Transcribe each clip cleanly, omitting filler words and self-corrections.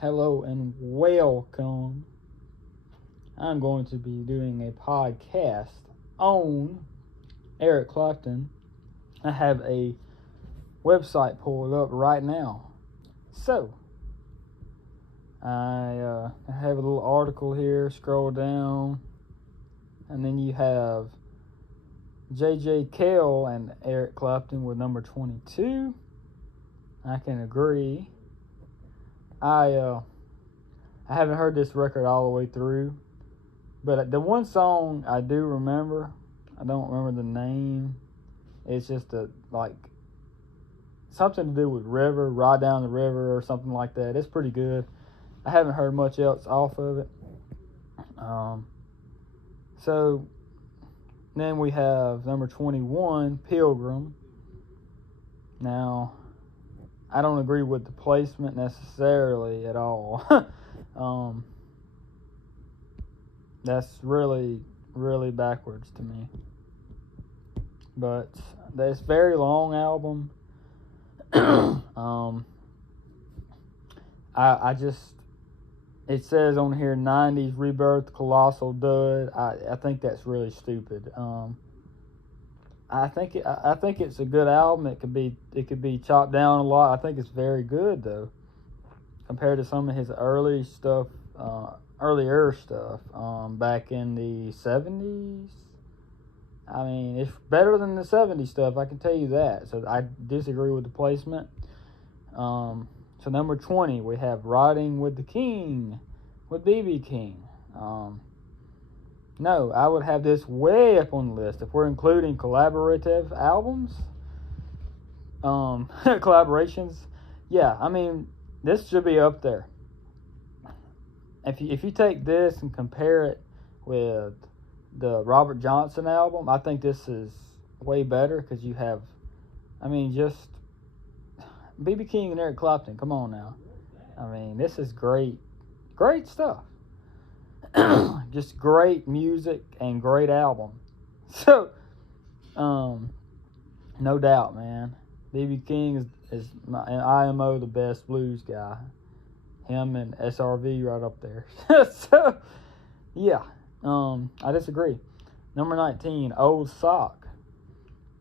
Hello and welcome. I'm going to be doing a podcast on Eric Clapton. I have a website pulled up right now. So, I have a little article here, scroll down, and then you have J.J. Cale and Eric Clapton with number 22. I can agree. I haven't heard this record all the way through, but the one song I do remember, I don't remember the name. It's just something to do with river, ride down the river or something like that. It's pretty good. I haven't heard much else off of it. So then we have number 21, Pilgrim. Now, I don't agree with the placement necessarily at all. That's really, really backwards to me. But this very long album. I just, it says on here 90s rebirth colossal dud. I think that's really stupid. I think it's a good album. It could be chopped down a lot. I think it's very good though, compared to some of his earlier stuff back in the 70s. I mean, it's better than the 70s stuff, I can tell you that. So I disagree with the placement. So number 20, we have Riding with the King with B.B. King. No, I would have this way up on the list. If we're including collaborative albums, collaborations, yeah, I mean, this should be up there. If you take this and compare it with the Robert Johnson album, I think this is way better because you have, I mean, just B.B. King and Eric Clapton, come on now. I mean, this is great stuff. Just great music and great album. So, no doubt, man. B.B. King is and IMO the best blues guy. Him and SRV right up there. So, yeah. I disagree. Number 19, Old Sock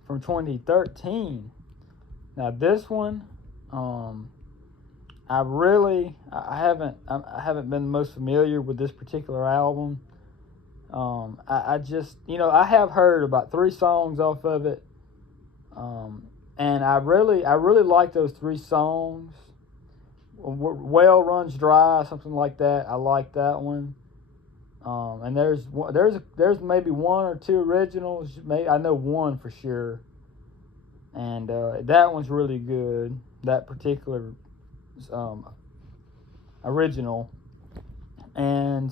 from 2013. Now this one, I haven't been most familiar with this particular album. I just, I have heard about 3 songs off of it. And I really like those 3 songs. Well Runs Dry, something like that. I like that one. And there's maybe 1 or 2 originals. I know 1 for sure. And that one's really good. That particular original. And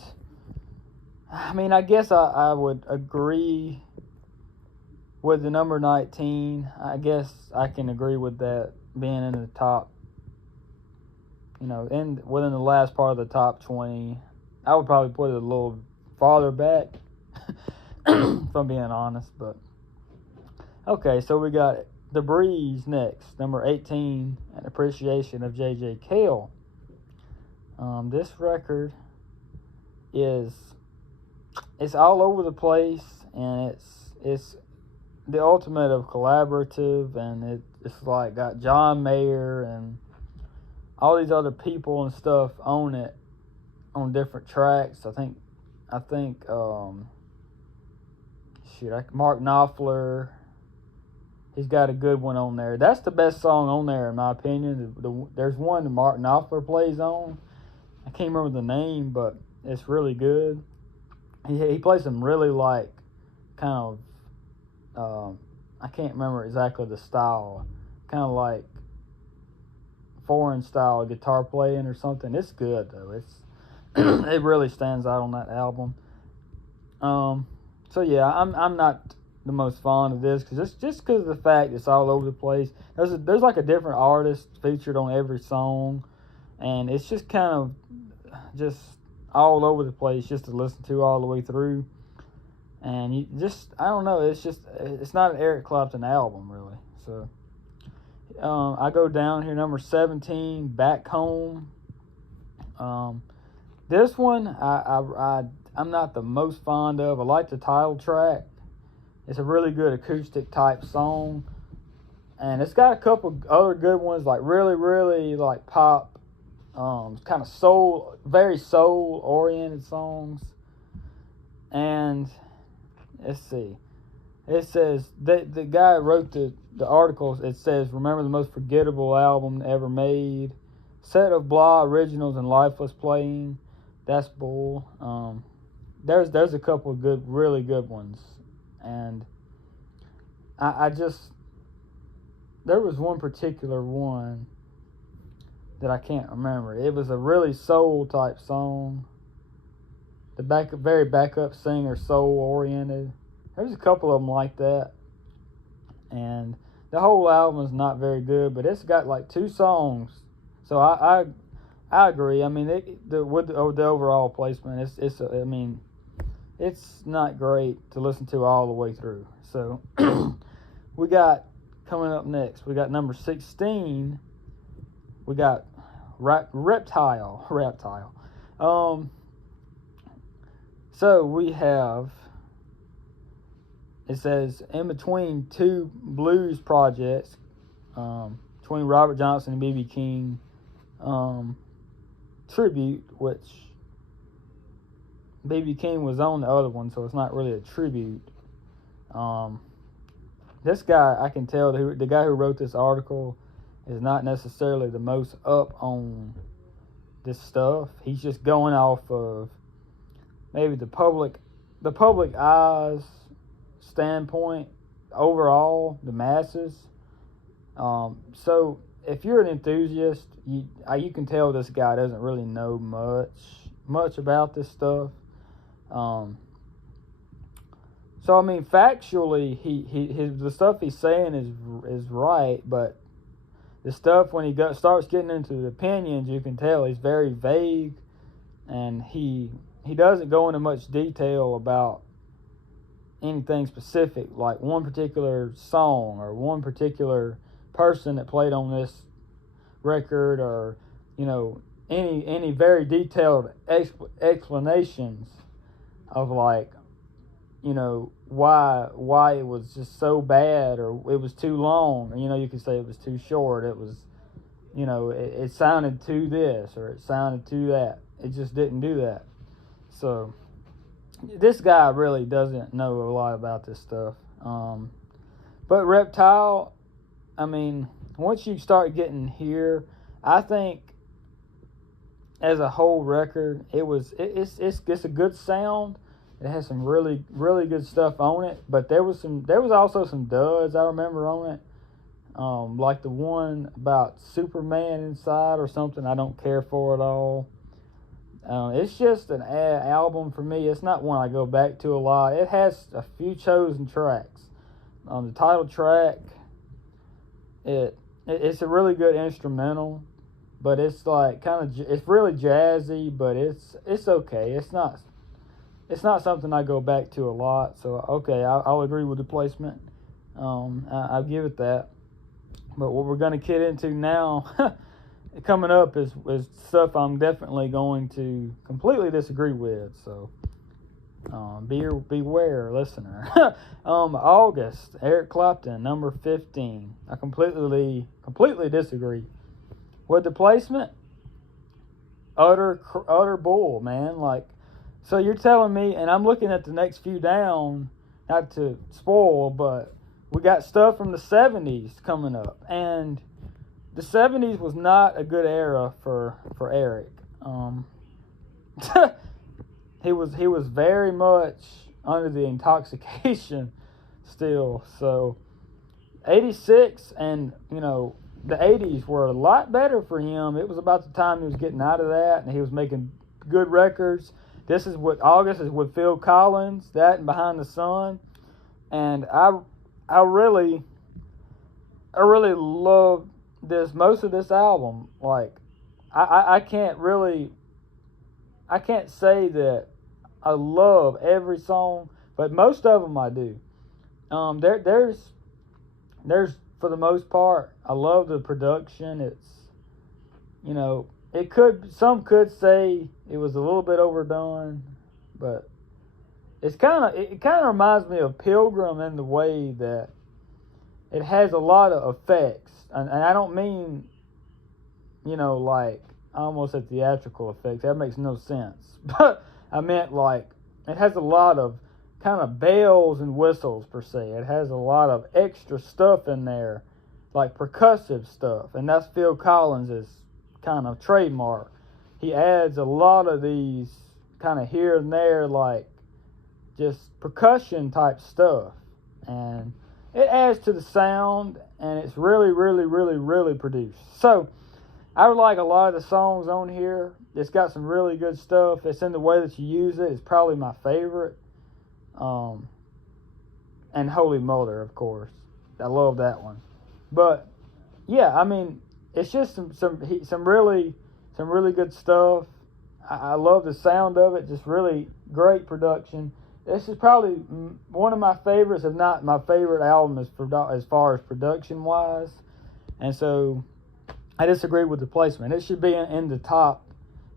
I mean, I guess I would agree with the number 19. I guess I can agree with that being in the top, within the last part of the top 20. I would probably put it a little farther back, if I'm being honest. But okay, so we got The Breeze next, number 18, An Appreciation of J.J. Cale. This record it's all over the place, and it's the ultimate of collaborative, and it's like got John Mayer and all these other people and stuff on it, on different tracks. I think Mark Knopfler, he's got a good one on there. That's the best song on there in my opinion. There's one that Mark Knopfler plays on. I can't remember the name, but it's really good. He plays some really kind of I can't remember exactly the style, kind of like foreign style guitar playing or something. It's good though. It really stands out on that album. So yeah, I'm not the most fond of this because of the fact it's all over the place. There's like a different artist featured on every song, and it's just kind of just all over the place just to listen to all the way through. And I don't know, it's not an Eric Clapton album really. So I go down here, number 17, Back Home. This one I'm not the most fond of. I like the title track. It's a really good acoustic type song, and it's got a couple other good ones, like really like pop, kind of soul, very soul oriented songs. And let's see, it says the guy who wrote the articles. It says, remember the most forgettable album ever made, set of blah originals and lifeless playing. That's bull. There's a couple of good, really good ones, and I just, there was one particular one that I can't remember. It was a really soul type song. The very backup singer, soul oriented. There's a couple of them like that, and the whole album is not very good, but it's got like 2 songs. So I agree. I mean, with the overall placement, it's not great to listen to all the way through. So we got coming up next. We got number 16. We got Reptile. So we have. It says, in between 2 blues projects, between Robert Johnson and B.B. King, tribute, which B.B. King was on the other one, so it's not really a tribute. This guy, I can tell, the guy who wrote this article is not necessarily the most up on this stuff. He's just going off of maybe the public eyes standpoint overall, the masses. So if you're an enthusiast, you can tell this guy doesn't really know much about this stuff. So I mean, factually, the stuff he's saying is right, but the stuff when he starts getting into the opinions, you can tell he's very vague, and he doesn't go into much detail about anything specific, like one particular song or one particular person that played on this record, or any very detailed explanations of like why it was just so bad, or it was too long, or you could say it was too short, it was it sounded to this or it sounded to that. It just didn't do that. So this guy really doesn't know a lot about this stuff. But Reptile, I mean, once you start getting here, I think as a whole record, it's a good sound. It has some really, really good stuff on it, but there was also some duds I remember on it. Like the one about Superman inside or something I don't care for at all. It's just an album for me. It's not one I go back to a lot. It has a few chosen tracks. The title track, it's a really good instrumental, but it's like it's really jazzy, but it's okay. It's not something I go back to a lot. So okay, I'll agree with the placement. I'll give it that. But what we're gonna get into now. Coming up is stuff I'm definitely going to completely disagree with. So beware, listener. August, Eric Clapton, number 15. I completely disagree with the placement. Utter bull, man. Like, so you're telling me, and I'm looking at the next few down, not to spoil, but we got stuff from the 70s coming up, and the 70s was not a good era for Eric. He was very much under the intoxication still. So 86 and the 80s were a lot better for him. It was about the time he was getting out of that, and he was making good records. This is what August is with Phil Collins, that and Behind the Sun, and I really love most of this album. Like I can't say that I love every song, but most of them I do. There's for the most part, I love the production. It's some could say it was a little bit overdone, but it kind of reminds me of Pilgrim in the way that it has a lot of effects, and I don't mean, like I almost said theatrical effects. That makes no sense. But I meant like it has a lot of kind of bells and whistles per se. It has a lot of extra stuff in there, like percussive stuff, and that's Phil Collins' kind of trademark. He adds a lot of these kind of here and there, like just percussion type stuff, and it adds to the sound, and it's really, really, really, really produced. So I would like a lot of the songs on here. It's got some really good stuff. It's in the way that you use it. It's probably my favorite. And Holy Mother, of course. I love that one. But yeah, I mean, it's just some really good stuff. I love the sound of it. Just really great production. This is probably one of my favorites, if not my favorite album as far as production wise. And so I disagree with the placement. It should be in the top,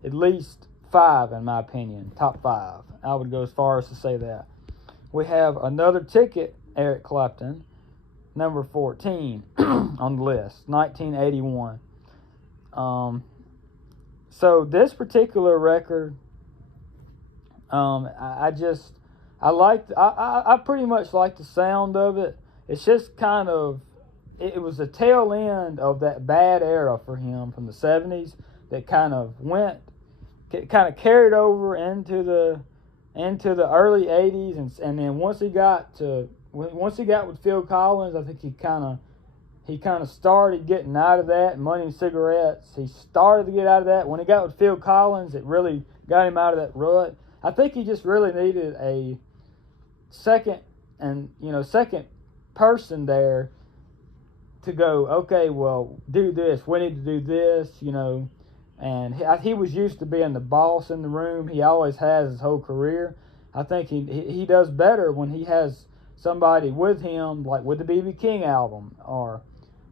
at least 5 in my opinion. Top 5. I would go as far as to say that. We have Another Ticket, Eric Clapton, number 14 on the list, 1981. So this particular record, I pretty much like the sound of it. It's just kind of, it was the tail end of that bad era for him from the 70s that kind of carried over into the early 80s, and then once he got with Phil Collins, I think he kind of started getting out of that. Money and Cigarettes, he started to get out of that. When he got with Phil Collins, it really got him out of that rut. I think he just really needed a second person there to go, okay, well, do this. We need to do this, And he was used to being the boss in the room. He always has his whole career. I think he does better when he has somebody with him, like with the B.B. King album or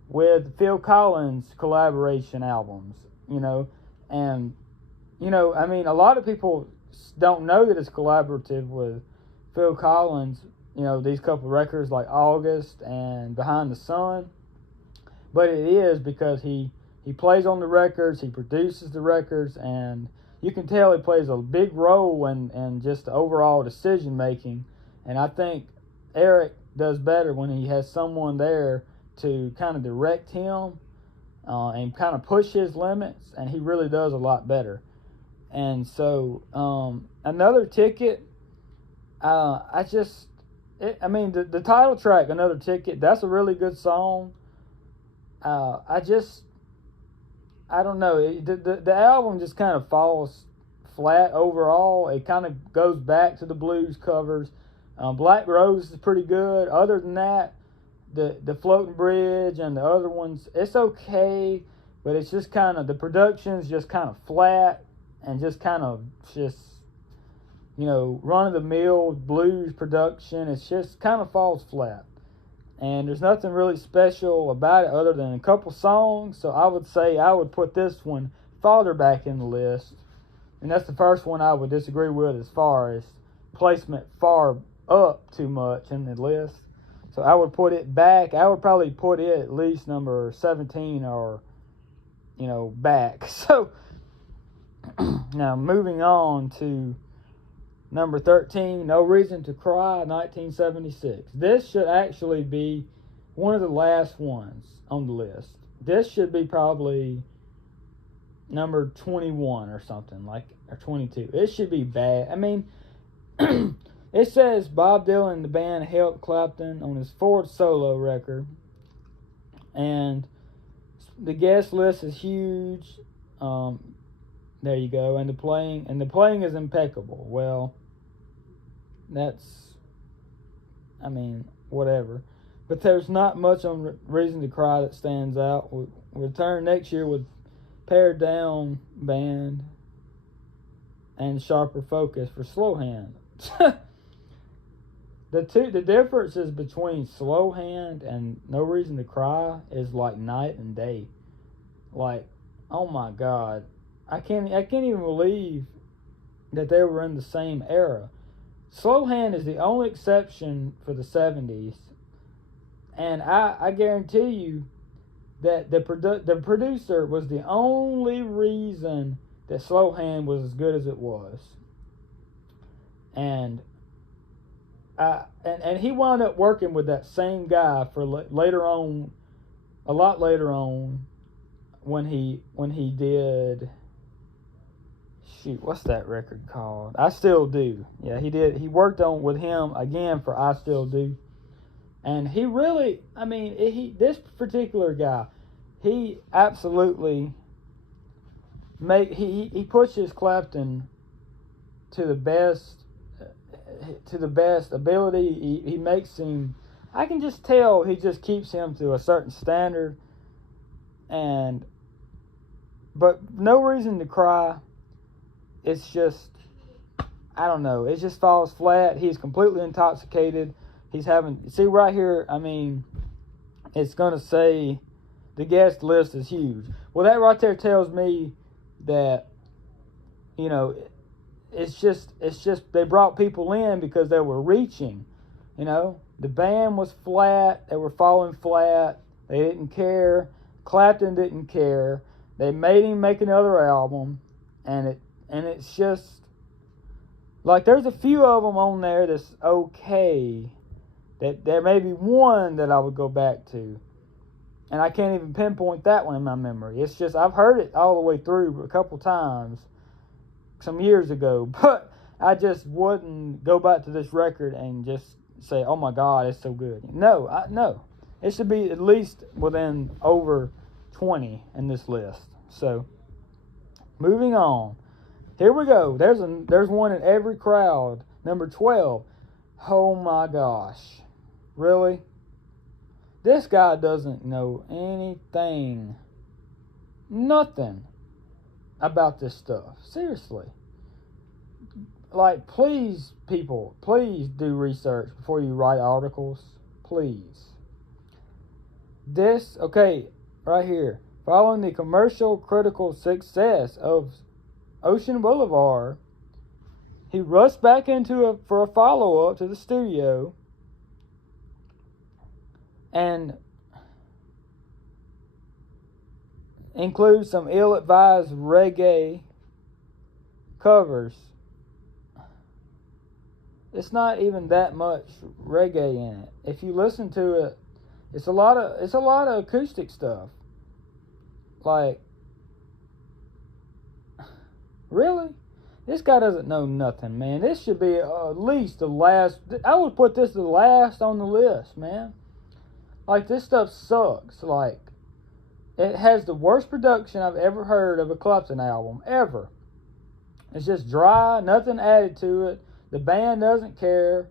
with Phil Collins collaboration albums, And, I mean, a lot of people don't know that it's collaborative with Phil Collins, these couple records like August and Behind the Sun. But it is because he plays on the records, he produces the records, and you can tell he plays a big role in just the overall decision making. And I think Eric does better when he has someone there to kind of direct him and kind of push his limits, and he really does a lot better. And so Another Ticket, the title track, Another Ticket, that's a really good song. I don't know. The album just kind of falls flat overall. It kind of goes back to the blues covers. Black Rose is pretty good. Other than that, the Floating Bridge and the other ones, it's okay, but it's just kind of, the production's just kind of flat and just kind of run-of-the-mill blues production. It's just kind of falls flat. And there's nothing really special about it other than a couple songs. So I would say I would put this one farther back in the list. And that's the first one I would disagree with as far as placement far up too much in the list. So I would put it back. I would probably put it at least number 17 or, back. So now moving on to number 13, No Reason to Cry, 1976. This should actually be one of the last ones on the list. This should be probably number 21 or something, or 22. It should be bad. I mean, it says Bob Dylan and the band helped Clapton on his 4th solo record. And the guest list is huge. There you go. And the playing is impeccable. Well, whatever. But there's not much on Reason to Cry that stands out. We'll return next year with Pared Down Band and Sharper Focus for Slow Hand. The differences between Slow Hand and No Reason to Cry is like night and day. Like, oh my God. I can't even believe that they were in the same era. Slow Hand is the only exception for the 70s, and I guarantee you that the producer was the only reason that Slow Hand was as good as it was. And and he wound up working with that same guy for later on, a lot later on, when he did, shoot, what's that record called? I Still Do. Yeah, he did. He worked on with him again for I Still Do. And he really, I mean, this particular guy, he absolutely he pushes Clapton to the best ability. He makes him, I can just tell he just keeps him to a certain standard. But No Reason to Cry, it's just, I don't know, it just falls flat. He's completely intoxicated. He's having, see right here, I mean, it's going to say the guest list is huge. Well, that right there tells me that, you know, it's just they brought people in because they were reaching, you know. The band was flat. They were falling flat. They didn't care. Clapton didn't care. They made him make another album, and it's just, like, there's a few of them on there that's okay. That there may be one that I would go back to, and I can't even pinpoint that one in my memory. It's just, I've heard it all the way through a couple times some years ago, but I just wouldn't go back to this record and just say, oh my God, it's so good. No. It should be at least within over 20 in this list. So, moving on. Here we go. There's one in every crowd. Number 12. Oh my gosh. Really? This guy doesn't know anything. Nothing about this stuff. Seriously. Like, please, people, please do research before you write articles. Please. This, okay, right here. Following the commercial critical success of Ocean Boulevard, he rushed back for a follow-up to the studio and includes some ill-advised reggae covers. It's not even that much reggae in it. If you listen to it, it's a lot of acoustic stuff. Like, really? This guy doesn't know nothing, man. This should be at least the last. I would put this the last on the list, man. Like, this stuff sucks. Like, it has the worst production I've ever heard of a Clapton album, ever. It's just dry, nothing added to it. The band doesn't care.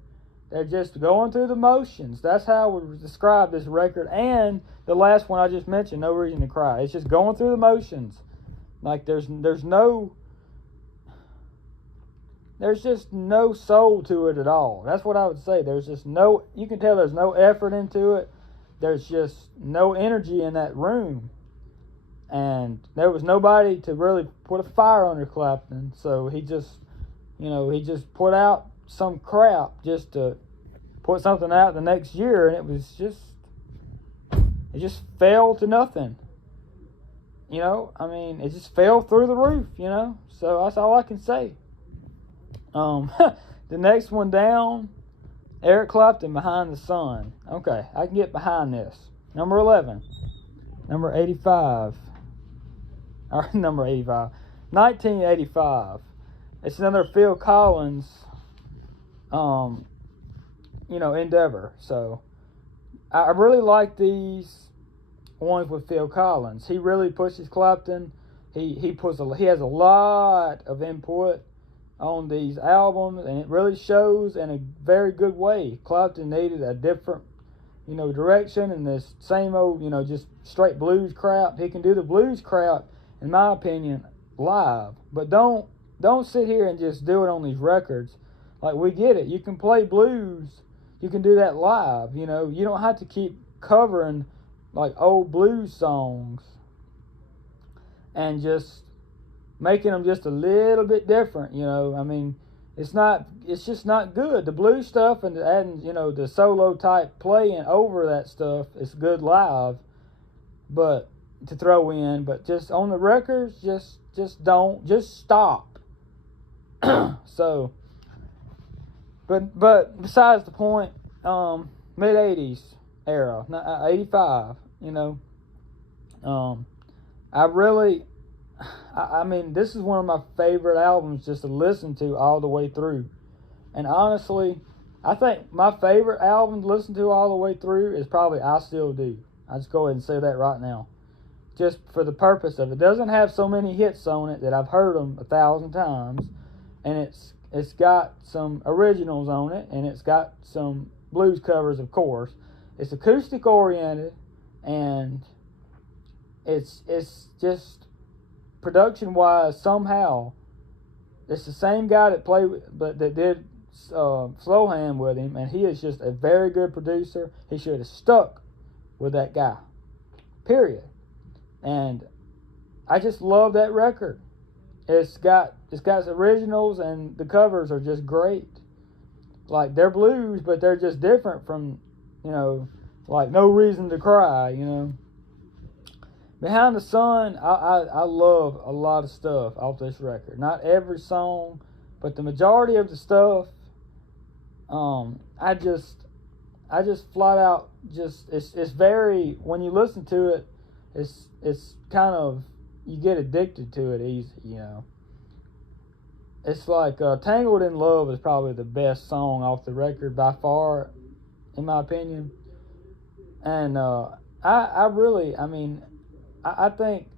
They're just going through the motions. That's how I would describe this record. And the last one I just mentioned, No Reason to Cry. It's just going through the motions. Like, there's just no soul to it at all. That's what I would say. There's just no, you can tell there's no effort into it. There's just no energy in that room. And there was nobody to really put a fire under Clapton. So he just put out some crap just to put something out the next year. And it just fell to nothing. You know, I mean, it just fell through the roof, you know. So that's all I can say. The next one down, Eric Clapton, Behind the Sun. Okay, I can get behind this. Number 11. Number 85. Or number 85. 1985. It's another Phil Collins, endeavor. So, I really like these ones with Phil Collins. He really pushes Clapton. He has a lot of input on these albums, and it really shows in a very good way. Clapton needed a different, direction, and this same old, just straight blues crap. He can do the blues crap, in my opinion, live. But don't sit here and just do it on these records. Like, we get it. You can play blues. You can do that live. You don't have to keep covering like old blues songs and just making them just a little bit different. You know, I mean, it's just not good. The blues stuff and adding, you know, the solo type playing over that stuff is good live, but to throw in, but just on the records, just stop. So, but besides the point, mid 80s era, 85, you know, I mean, this is one of my favorite albums just to listen to all the way through. And honestly, I think my favorite album to listen to all the way through is probably I Still Do. I'll just go ahead and say that right now. Just for the purpose of it. It doesn't have so many hits on it that I've heard them 1,000 times. And it's got some originals on it. And it's got some blues covers, of course. It's acoustic oriented. And it's just production wise, somehow it's the same guy that played but that did Slow Hand with him, and he is just a very good producer. He should have stuck with that guy, period. And I just love that record. It's got originals, and the covers are just great. Like, they're blues, but they're just different from, you know, like No Reason to Cry, you know. Behind the Sun, I love a lot of stuff off this record. Not every song, but the majority of the stuff, I just flat out it's very, when you listen to it, it's kind of, you get addicted to it easy, you know. It's like Tangled in Love is probably the best song off the record by far, in my opinion. And I think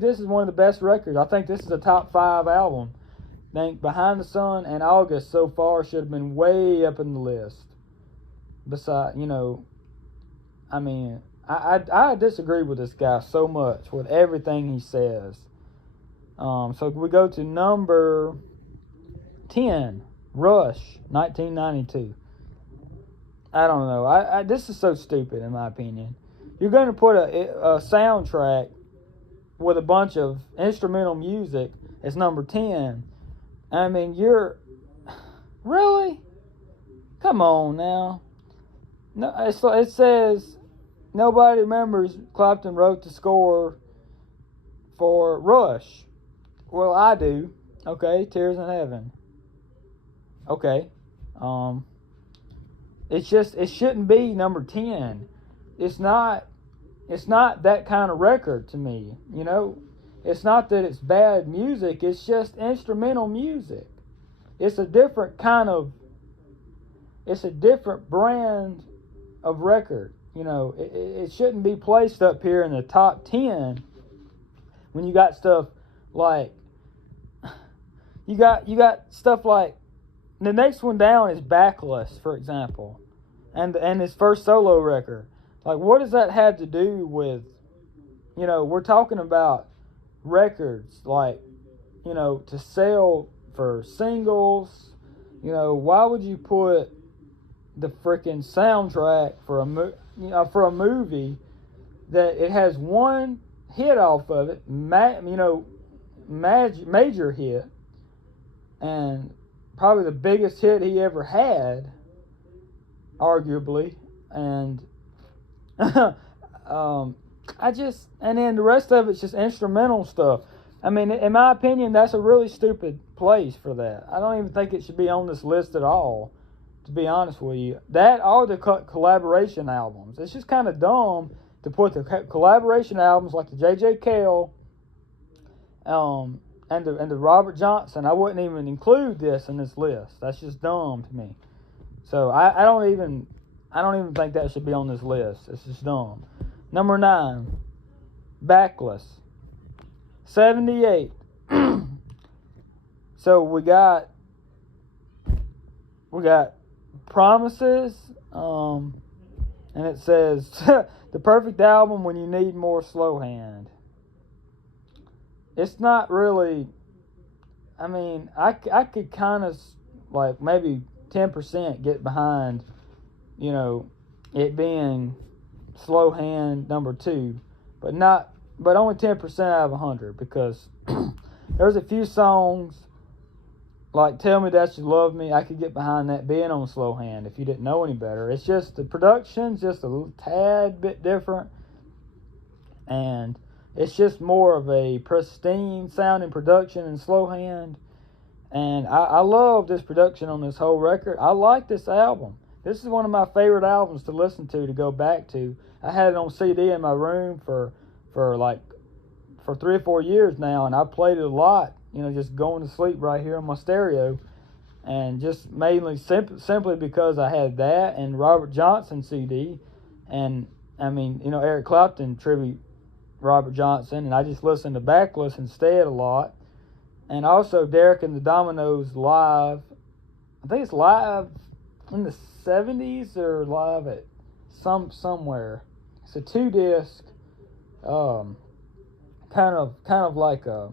this is one of the best records. I think this is a top 5 album. I think Behind the Sun and August so far should have been way up in the list. Besides, you know, I mean, I disagree with this guy so much with everything he says. So we go to number 10, Rush, 1992. I don't know. This is so stupid in my opinion. You're going to put a soundtrack with a bunch of instrumental music as number 10. I mean, really? Come on now. No, it says nobody remembers Clapton wrote the score for Rush. Well, I do. Okay, Tears in Heaven. Okay. It shouldn't be number 10. It's not that kind of record to me, you know. It's not that it's bad music, it's just instrumental music. It's a different brand of record, you know. It shouldn't be placed up here in the top 10 when you got stuff like, you got stuff like, the next one down is Backless, for example, and his first solo record. Like, what does that have to do with, you know, we're talking about records, like, you know, to sell for singles. You know, why would you put the freaking soundtrack for a movie that it has one hit off of it, major hit, and probably the biggest hit he ever had, arguably, and and then the rest of it's just instrumental stuff. I mean, in my opinion, that's a really stupid place for that. I don't even think it should be on this list at all, to be honest with you. That or the collaboration albums. It's just kind of dumb to put the collaboration albums like the J.J. Cale and the Robert Johnson. I wouldn't even include this in this list. That's just dumb to me. So I don't even think that should be on this list. It's just dumb. Number 9, Backless, 78. So we got Promises, and it says the perfect album when you need more slow hand. It's not really. I mean, I could kind of like maybe 10% get behind, you know, it being slow hand number 2, but only 10% out of 100, because there's a few songs like Tell Me That You Love Me. I could get behind that being on slow hand if you didn't know any better. It's just the production's just a little tad bit different, and it's just more of a pristine sounding production in slow hand. And I love this production on this whole record. I like this album. This is one of my favorite albums to listen to go back to. I had it on CD in my room for 3 or 4 years now, and I played it a lot, just going to sleep right here on my stereo. And just mainly simply because I had that and Robert Johnson CD. And, Eric Clapton tribute Robert Johnson, and I just listened to Backless instead a lot. And also Derek and the Dominoes live. I think it's live in the 70s or live at somewhere. It's a 2-disc, kind of like a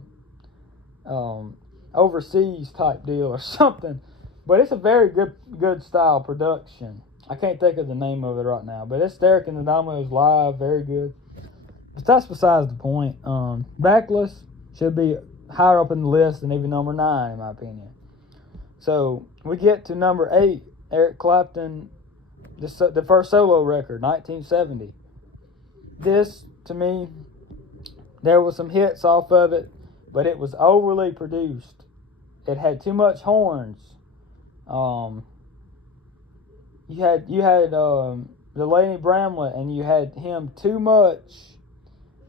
overseas type deal or something. But it's a very good style production. I can't think of the name of it right now, but it's Derek and the Dominoes live, very good. But that's besides the point. Backless should be higher up in the list than even number 9, in my opinion. So we get to number 8, Eric Clapton, the first solo record, 1970. This, to me, there was some hits off of it, but it was overly produced. It had too much horns. You had Delaney Bramlett, and you had him too much,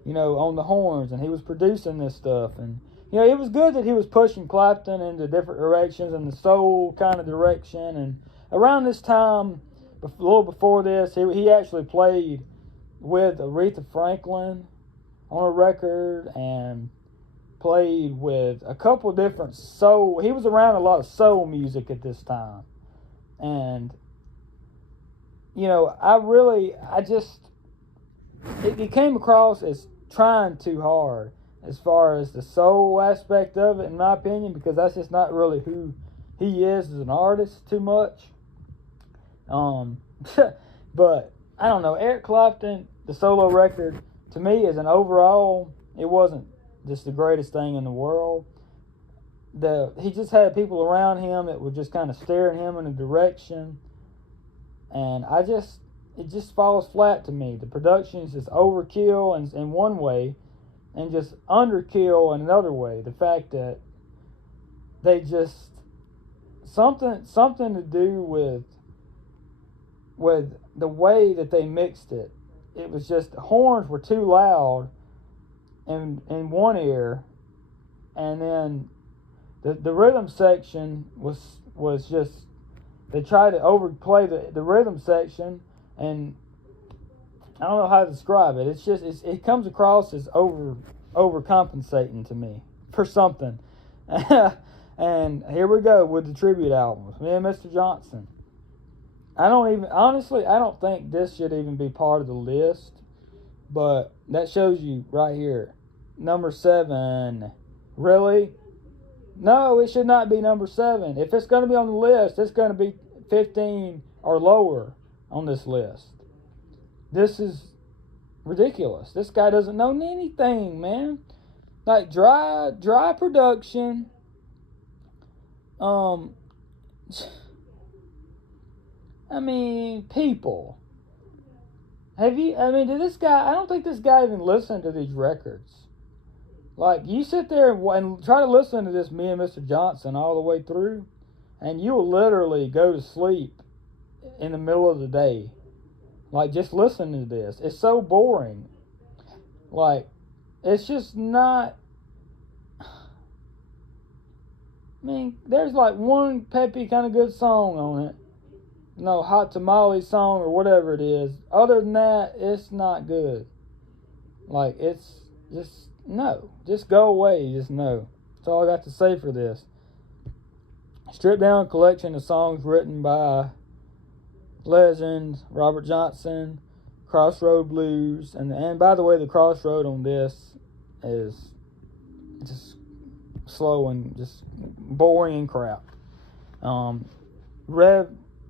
on the horns, and he was producing this stuff. And it was good that he was pushing Clapton into different directions and the soul kind of direction. And around this time, a little before this, he actually played with Aretha Franklin on a record and played with a couple different soul. He was around a lot of soul music at this time. And, it came across as trying too hard as far as the soul aspect of it, in my opinion, because that's just not really who he is as an artist too much. But I don't know, Eric Clapton, the solo record, to me as an overall, it wasn't just the greatest thing in the world. He just had people around him that were just kind of steering him in a direction, and it just falls flat to me. The production is just overkill in one way, and just underkill in another way. The fact that they just something to do with the way that they mixed it. It was just the horns were too loud in one ear, and then the rhythm section was just, they tried to overplay the rhythm section, and I don't know how to describe it. It's just it comes across as overcompensating to me for something. And here we go with the tribute albums. Me and Mr. Johnson. I don't think this should even be part of the list, but that shows you right here. Number 7. Really? No, it should not be number 7. If it's going to be on the list, it's going to be 15 or lower on this list. This is ridiculous. This guy doesn't know anything, man. Like dry production. People. Did this guy, I don't think this guy even listened to these records. Like, you sit there and try to listen to this Me and Mr. Johnson all the way through, and you will literally go to sleep in the middle of the day. Like, just listening to this. It's so boring. Like, it's just not... there's like one peppy kind of good song on it. Hot Tamale song or whatever it is. Other than that, it's not good. Like, it's just, no. Just go away. Just no. That's all I got to say for this. Stripped down collection of songs written by legends, Robert Johnson, Crossroad Blues, and by the way, the Crossroad on this is just slow and just boring and crap.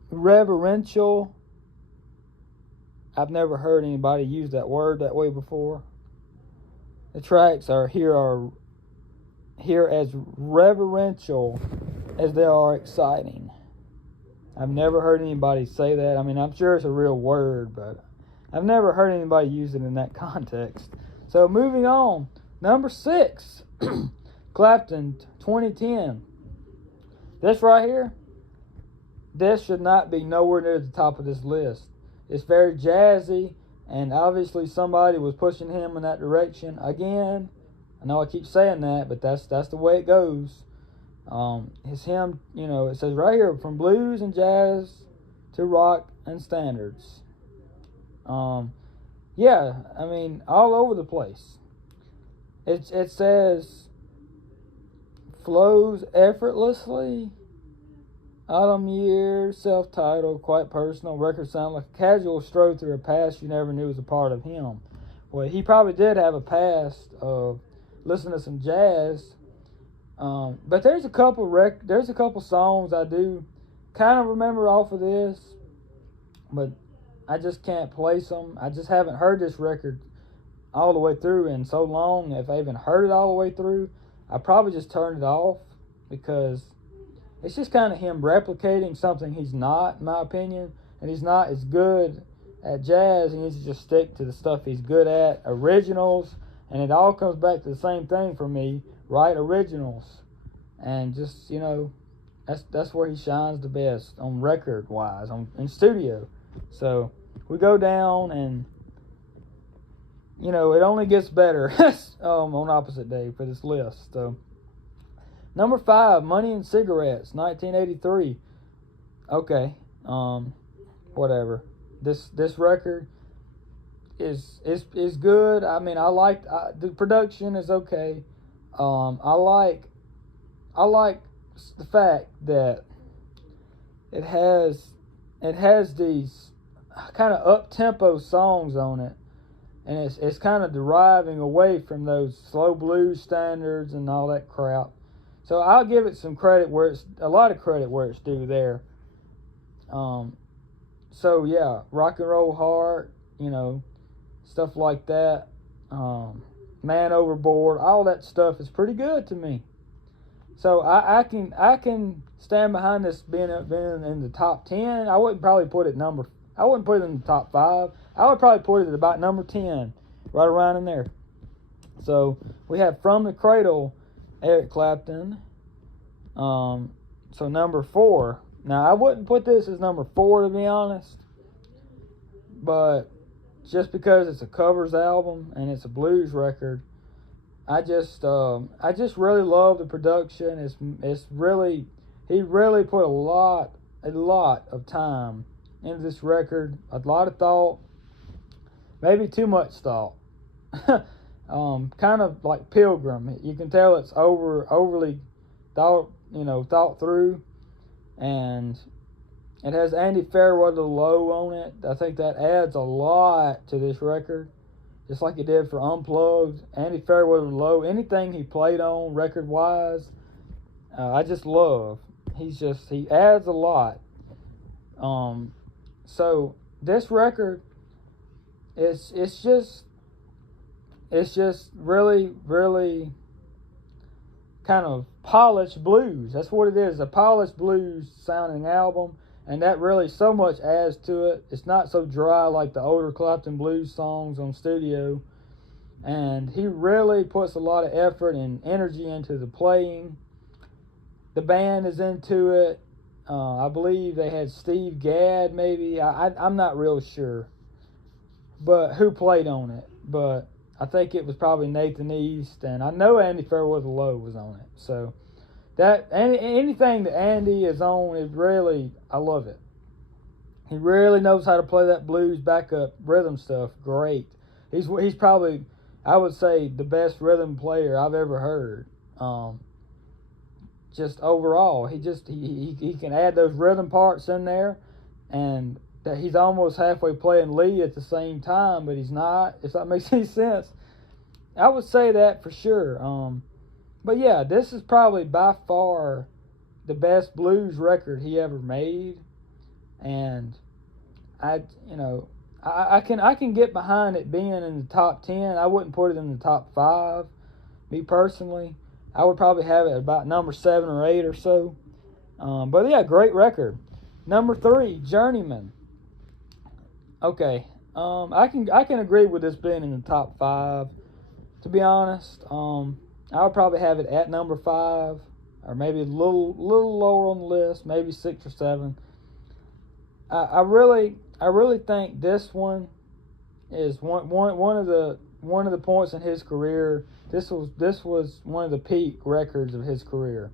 Reverential. I've never heard anybody use that word that way before. The tracks are here as reverential as they are exciting. I've never heard anybody say that. I mean, I'm sure it's a real word, but I've never heard anybody use it in that context. So moving on, number 6, Clapton, 2010. This right here, this should not be nowhere near the top of this list. It's very jazzy, and obviously somebody was pushing him in that direction. Again, I know I keep saying that, but that's the way it goes. It's him, it says right here, from blues and jazz to rock and standards. Yeah, I mean, all over the place. It says, flows effortlessly, autumn years, self-titled, quite personal, record sound like a casual stroll through a past you never knew was a part of him. Well, he probably did have a past of listening to some jazz, but there's a couple songs I do kind of remember off of this, but I just can't place them. I just haven't heard this record all the way through in so long. If I even heard it all the way through, I probably just turned it off, because it's just kind of him replicating something he's not, in my opinion, and he's not as good at jazz. He needs to just stick to the stuff he's good at, originals, and it all comes back to the same thing for me, right? Originals. And just, that's where he shines the best on record-wise, in studio. So we go down, and it only gets better on opposite day for this list. So number 5, Money and Cigarettes, 1983. Okay, whatever. This record is good. I mean, I like the production is okay. I like the fact that it has these kind of up-tempo songs on it, and it's kind of deriving away from those slow blues standards and all that crap. So I'll give it some credit where it's a lot of credit where it's due there. So yeah, Rock and Roll Heart, stuff like that. Man Overboard, all that stuff is pretty good to me. So I can stand behind this being in the top 10. I wouldn't probably put it in the top 5. I would probably put it at about number 10, right around in there. So we have From the Cradle, Eric Clapton. So number 4. Now I wouldn't put this as number 4, to be honest, but just because it's a covers album and it's a blues record, I just really love the production. It's really, he really put a lot of time into this record, a lot of thought, maybe too much thought. Kind of like Pilgrim. You can tell it's overly thought through, and it has Andy Fairweather Low on it. I think that adds a lot to this record, just like it did for Unplugged. Andy Fairweather Low, anything he played on record-wise, I just love. He adds a lot. So this record, it's just really, really kind of polished blues. That's what it is, a polished blues sounding album, and that really so much adds to it. It's not so dry like the older Clapton blues songs on studio, and he really puts a lot of effort and energy into the playing. The band is into it. I believe they had Steve Gadd, maybe. I'm not real sure, but who played on it. But I think it was probably Nathan East, and I know Andy Fairweather Low was on it. So that anything that Andy is on is really, I love it. He really knows how to play that blues backup rhythm stuff great. He's probably, I would say, the best rhythm player I've ever heard. Just overall, he can add those rhythm parts in there, and that he's almost halfway playing lead at the same time, but he's not, if that makes any sense. I would say that for sure. But yeah, this is probably by far the best blues record he ever made, and I can get behind it being in the top 10. I wouldn't put it in the top 5, me personally. I would probably have it about number 7 or 8 or so. But yeah, great record. Number 3, Journeyman. Okay, I can agree with this being in the top 5. To be honest, I would probably have it at number 5, or maybe a little lower on the list, maybe 6 or 7. I really think this one is one of the points in his career. This was one of the peak records of his career.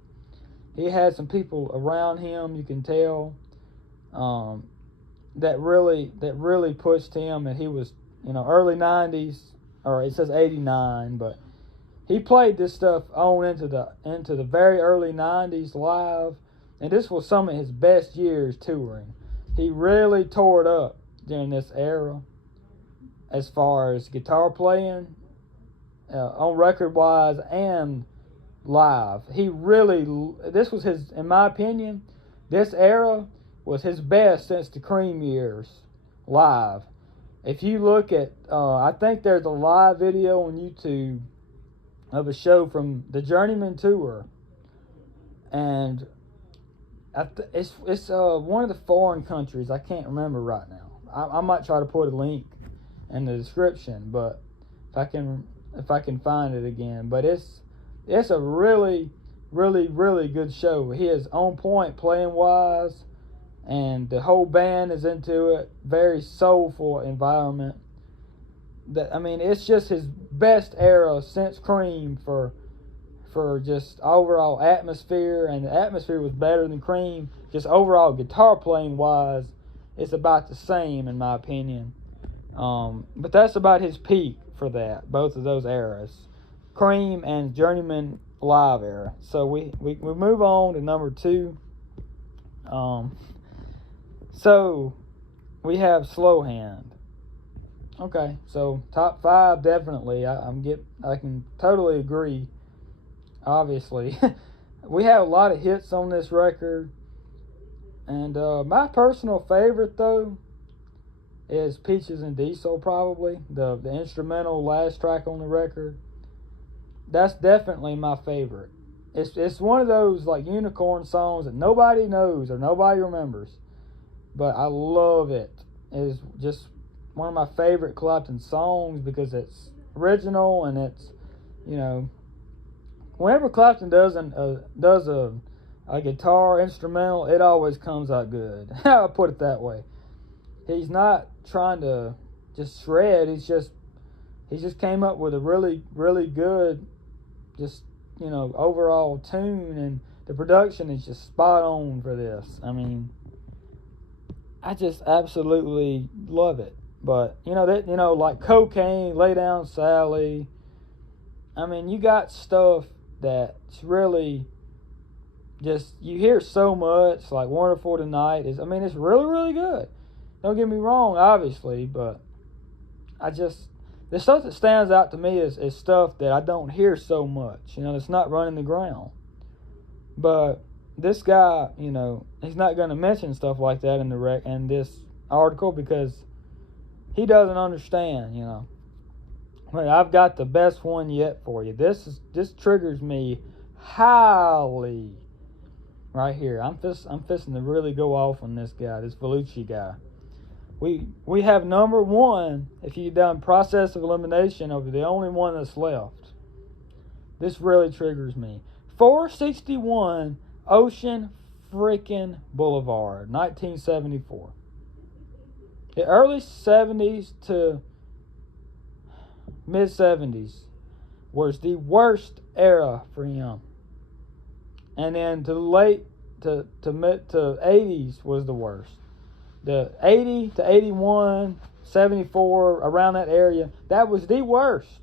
He had some people around him, you can tell, that really pushed him, and he was, early 90s, or it says 89, but he played this stuff on into the very early 90s live, and this was some of his best years touring. He really tore it up during this era as far as guitar playing, on record wise and live. This was his, in my opinion, this era was his best since the Cream years live. If you look at, I think there's a live video on YouTube of a show from the Journeyman tour, and it's one of the foreign countries. I can't remember right now. I might try to put a link in the description, but if I can find it again. But it's a really good show. He is on point playing wise, and the whole band is into it. Very soulful environment. It's just his best era since Cream for just overall atmosphere, and the atmosphere was better than Cream. Just overall guitar playing wise, it's about the same in my opinion. But that's about his peak for both of those eras, Cream and Journeyman live era. So we move on to number 2. So we have Slow Hand. Okay, so top 5 definitely. I can totally agree. Obviously, we have a lot of hits on this record, and my personal favorite though is Peaches and Diesel. Probably the instrumental last track on the record. That's definitely my favorite. It's one of those like unicorn songs that nobody knows or nobody remembers, but I love it. It's just one of my favorite Clapton songs because it's original, and it's, whenever Clapton does a guitar instrumental, it always comes out good. I'll put it that way. He's not trying to just shred. He just came up with a really good, just, overall tune, and the production is just spot on for this. I just absolutely love it. But like Cocaine, Lay Down Sally. You got stuff that's really just, you hear so much, like Wonderful Tonight it's really good. Don't get me wrong, obviously, but the stuff that stands out to me is stuff that I don't hear so much. It's not running the ground. But this guy, he's not going to mention stuff like that in this article because he doesn't understand, But I've got the best one yet for you. This triggers me highly right here. I'm fisting to really go off on this guy, this Vellucci guy. We have number 1, if you've done process of elimination, over the only one that's left. This really triggers me. 461 Ocean freaking Boulevard, 1974. The early 70s to mid 70s was the worst era for him, and then to the late to 80s was the worst. The 80 to 81, 74, around that area, that was the worst.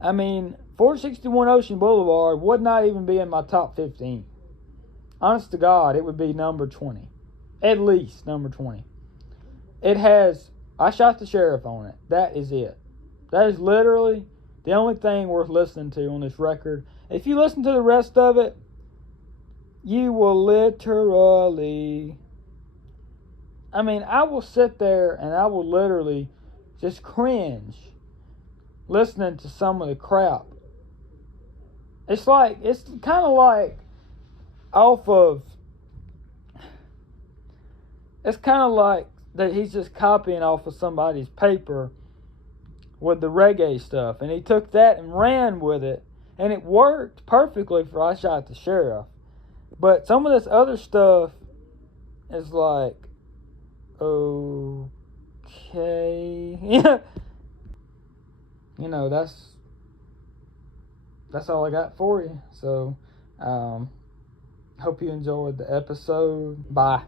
461 Ocean Boulevard would not even be in my top 15. Honest to God, it would be number 20, at least number 20. It has I Shot the Sheriff on it. That is it. That is literally the only thing worth listening to on this record. If you listen to the rest of it, you will literally... I will sit there and I will literally just cringe listening to some of the crap It's kind of like off of. It's kind of like that he's just copying off of somebody's paper with the reggae stuff, and he took that and ran with it, and it worked perfectly for I Shot the Sheriff. But some of this other stuff is like, okay, yeah, you know, that's all I got for you. So, hope you enjoyed the episode. Bye.